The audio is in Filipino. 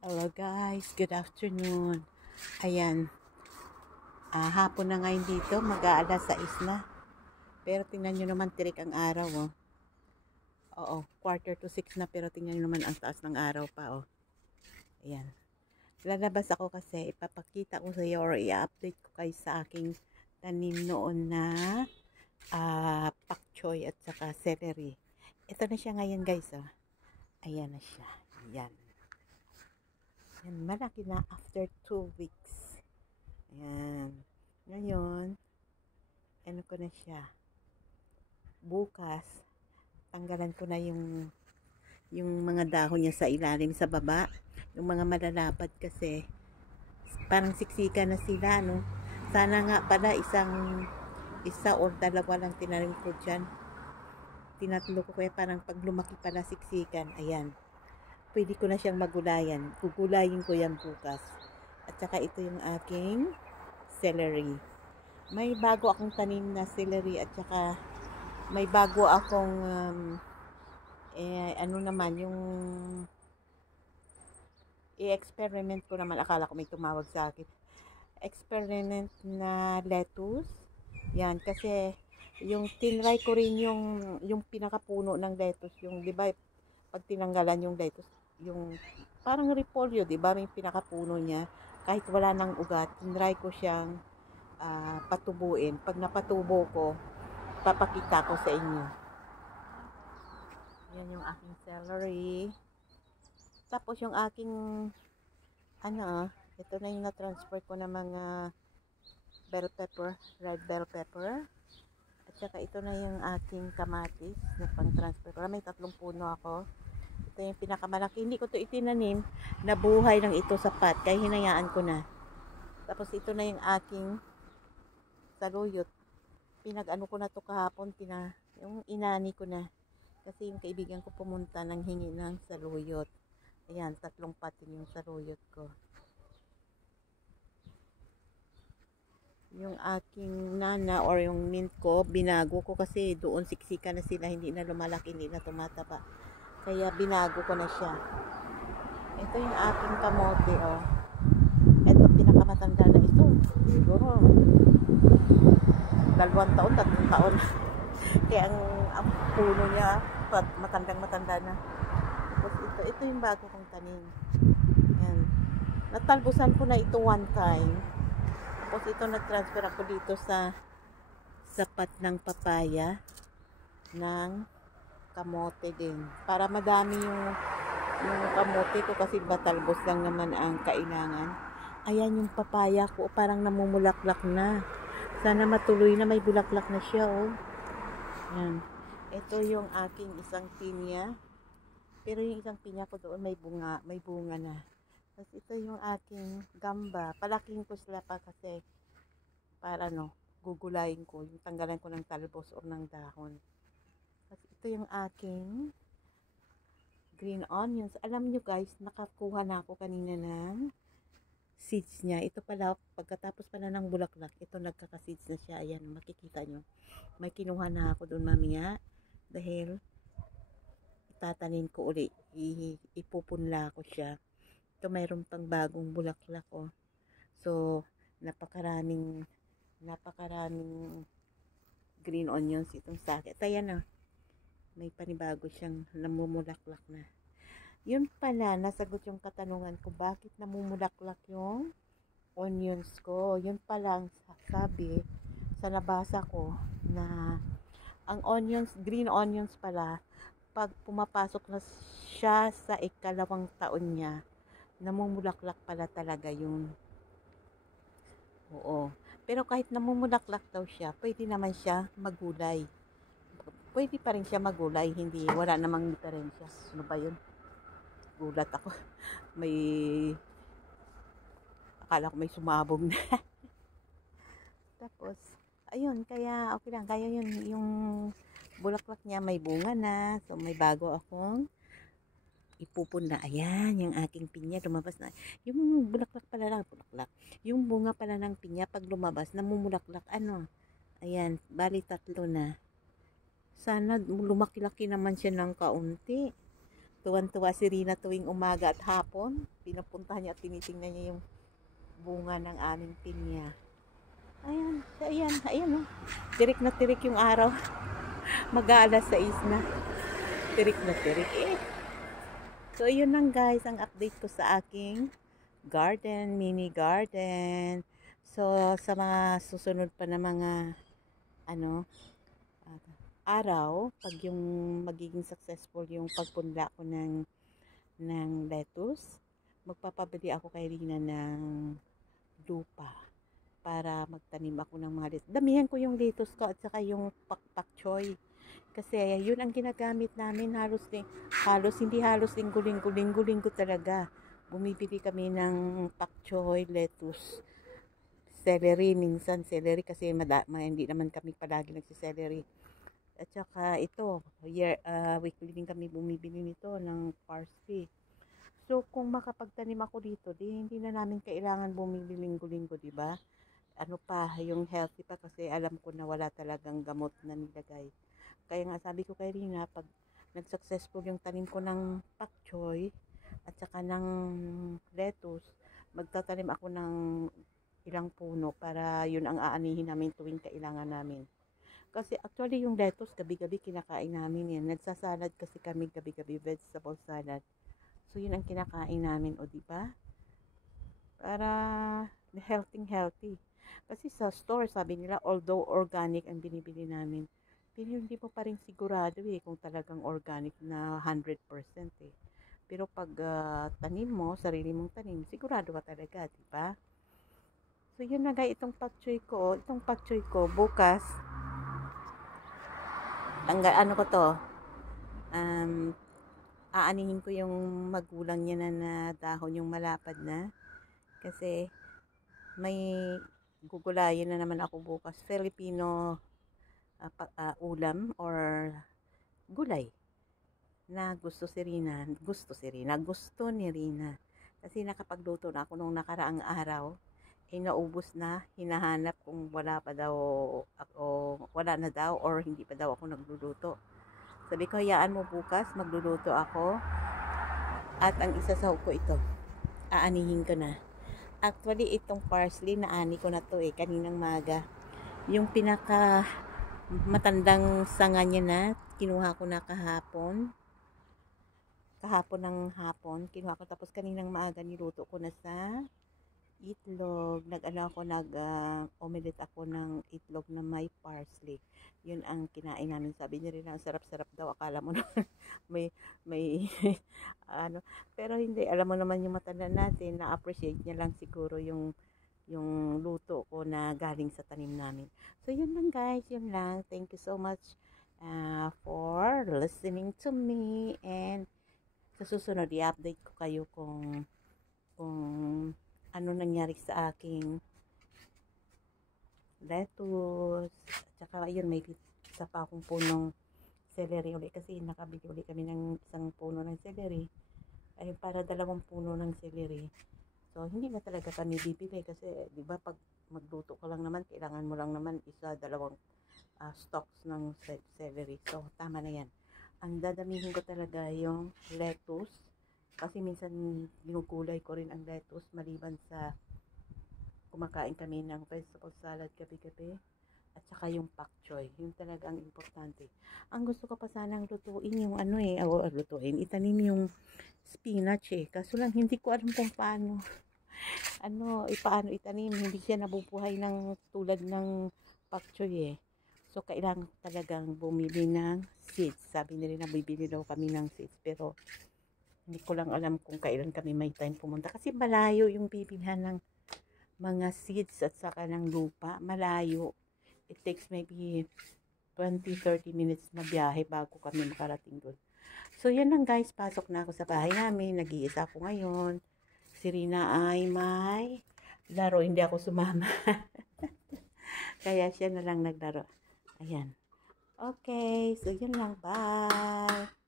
Hello guys, good afternoon. Ayan, hapon na ngayon dito, mag-aalas 6 na. Pero tingnan nyo naman, tirik ang araw, oh. Oo, 5:45 na, pero tingnan nyo naman ang taas ng araw pa, oh. Ayan. Lalabas ako kasi ipapakita ko sa iyo or i-update ko kayo sa aking tanim noon na pak choy at saka celery. Ito na siya ngayon guys, oh. Ayan na siya. Ayan. Ayan, malaki na after 2 weeks. Ayan. Ngayon, ano ko na siya. Bukas, tanggalan ko na yung mga dahon niya sa ilalim sa baba. Yung mga malalapad kasi parang siksika na sila, no? Sana nga pala isa or dalawa lang tinanim ko dyan. Tinatlo ko kaya parang pag lumaki pala siksikan. Ayan. Pwede ko na siyang magulayan. Gugulayin ko yan bukas. At saka ito yung aking celery. May bago akong tanim na celery at saka may bago akong ano naman yung i-experiment ko naman. Akala ko may tumawag sa akin. Experiment na lettuce. Yan kasi yung tinry ko rin yung pinakapuno ng lettuce, yung 'di ba pag tinanggalan yung lettuce, yung parang repolyo, 'di ba, yung pinakapuno niya, kahit wala nang ugat, tinry ko siyang patubuin. Pag napatubo ko, papakita ko sa inyo. Yan yung aking celery. Tapos yung aking ito na yung na-transfer ko ng mga bell pepper, red bell pepper. At saka ito na yung aking kamatis na pang-transfer ko. May 3 puno ako. Ito yung pinakamalaki. Hindi ko to itinanim. Nabuhay lang ito sa pot. Kaya hinayaan ko na. Tapos ito na yung aking saluyot. Pinag-ano ko na to kahapon. Yung inani ko na. Kasi yung kaibigan ko pumunta nang hingi ng saluyot. Ayan, 3 patin yung saluyot ko. Yung aking nana or yung mint ko, binago ko kasi doon siksika na sila, hindi na lumalaki, hindi na tumataba. Kaya binago ko na siya. Ito yung aking kamote, oh. Ito pinakamatanda na ito. Siguro 2 taon, 3 taon. Kaya ang puno niya, matandang-matanda na. Tapos ito yung bago kong tanim. Yan. Natalbusan ko na ito one time. Tapos ito nag-transfer ako dito sa sapat ng papaya ng kamote din. Para madami yung kamote ko kasi batalbos lang naman ang kailangan. Ayan yung papaya ko, parang namumulaklak na. Sana matuloy na, may bulaklak na siya, oh. Yan. Ito yung aking isang pinya. Pero yung isang pinya ko doon may bunga na. Tapos ito yung aking gamba. Palaking ko sila pa kasi para gugulayin ko. Yung tanggalan ko ng talbos o ng dahon. Tapos ito yung aking green onions. Alam nyo guys, nakakuha na ako kanina ng seeds niya. Ito pala, pagkatapos pala ng bulaklak, ito nagkaka-seeds na siya. Ayan, makikita nyo. May kinuha na ako doon mamaya. Dahil itatanim ko uli. Ipupunla ko siya. Ito mayroon pang bagong bulaklak, oh. So, napakaraming green onions itong sakit. Ayan na. May panibago siyang namumulaklak na. Yun pala, nasagot yung katanungan ko, bakit namumulaklak yung onions ko. Yun pala ang sabi sa nabasa ko na ang onions, green onions pala, pag pumapasok na siya sa 2nd taon niya, namumulaklak pala talaga yun. Oo. Pero kahit namumulaklak daw siya, pwede naman siya magulay. Pwede pa rin siya magulay, wala namang diferensya. Ano ba yun? Gulat ako. Akala ko may sumabog na. Tapos, ayun, kaya okay lang. Kaya yun, yung bulaklak niya may bunga na. So, may bago akong ipupunla. Ayan, yung aking pinya lumabas na. Yung bulaklak pala lang, yung bunga pala ng pinya pag lumabas, namumulaklak. Ayan, bali 3 na. Sana lumaki-laki naman siya ng kaunti. Tuwan-tuwa si Rina tuwing umaga at hapon. Pinupuntahan niya at tinitingnan niya yung bunga ng aming pinya. Ayan, ayan, ayan oh. Tirik na tirik yung araw. Mag-aalas 6 na. Tirik na tirik eh. So, yun lang guys, ang update ko sa aking garden, mini garden. So, sa mga susunod pa na mga araw, pag yung magiging successful yung pagpunla ko ng lettuce, magpapabili ako kay Rina ng lupa para magtanim ako ng mga lettuce. Damihan ko yung lettuce ko at saka yung pak choy. Kasi yun ang ginagamit namin halos linggo-linggo talaga. Bumibili kami ng pak choy, lettuce, celery, minsan celery kasi hindi naman kami palagi nagsi-celery. At saka ito, weekly din kami bumibili nito ng parsley. So kung makapagtanim ako dito, hindi na namin kailangan bumili linggo-linggo, di ba? Ano pa, yung healthy pa kasi alam ko na wala talagang gamot na nilagay. Kaya nga sabi ko kay Rina, pag nag-successful yung tanim ko ng pak choy at saka ng lettuce, magtatanim ako ng ilang puno para yun ang aanihin namin tuwing kailangan namin. Kasi actually yung lettuce gabi-gabi kinakain namin yan. Nagsasalad kasi kami gabi-gabi, vegetable salad. So yun ang kinakain namin, o di ba? Para healthy. Kasi sa store sabi nila although organic ang binibili namin, pero hindi mo pa rin sigurado kung talagang organic na 100% eh. Pero pag tanim mo, sarili mong tanim, sigurado ka talaga, di ba? So yun na guys, itong pak choy ko bukas aanihin ko yung magulang niya na dahon, yung malapad na. Kasi may gugulayin na naman ako bukas. Filipino ulam or gulay na gusto ni Rina. Kasi nakapagluto na ako nung nakaraang araw. Naubos na, hinahanap kung wala na daw or hindi pa daw ako nagluluto. Sabi ko, hayaan mo bukas, magluluto ako. At ang isasahog ko ito, aanihin ko na. Actually, itong parsley, naani ko na to kaninang maga. Yung pinaka matandang sanga niya na, kinuha ko na kahapon ng hapon, kinuha ko, tapos kaninang maaga niluto ko na sa itlog. Omelette ako ng itlog na may parsley. Yun ang kinain namin. Sabi niya rin ang sarap-sarap daw. Akala mo naman may pero hindi. Alam mo naman yung matanda natin, na-appreciate niya lang siguro yung luto ko na galing sa tanim namin. So yun lang guys, yun lang. Thank you so much for listening to me, and sa susunod i-update ko kayo kung ano nangyari sa aking lettuce. At saka ayun, may isa pa akong punong celery ulit kasi nakabili ulit kami ng isang puno ng celery. Ay para 2 puno ng celery. So hindi na talaga kami bibili kasi di ba pag magluto ka lang naman, kailangan mo lang naman 1-2 stalks ng celery. So tama na yan. Ang dadamihin ko talaga yung lettuce. Kasi minsan ginugulay ko rin ang lettuce maliban sa kumakain kami ng vegetable salad gabi-gabi. At saka yung pak choy. Yung talaga ang importante. Ang gusto ko pa sanang lutuin yung itanim yung spinach Kaso lang hindi ko alam kung paano itanim. Hindi siya nabubuhay ng tulad ng pak choy So kailangan talagang bumili ng seeds. Sabi nila na bibili daw kami ng seeds, pero hindi ko lang alam kung kailan kami may time pumunta. Kasi malayo yung bibilhan ng mga seeds at saka ng lupa. Malayo. It takes maybe 20-30 minutes na biyahe bago kami makarating doon. So yan lang guys. Pasok na ako sa bahay namin. Nag-iisa ako ngayon. Si Rina ay may laro. Hindi ako sumama. Kaya siya na lang naglaro. Ayan. Okay. So yun lang. Bye.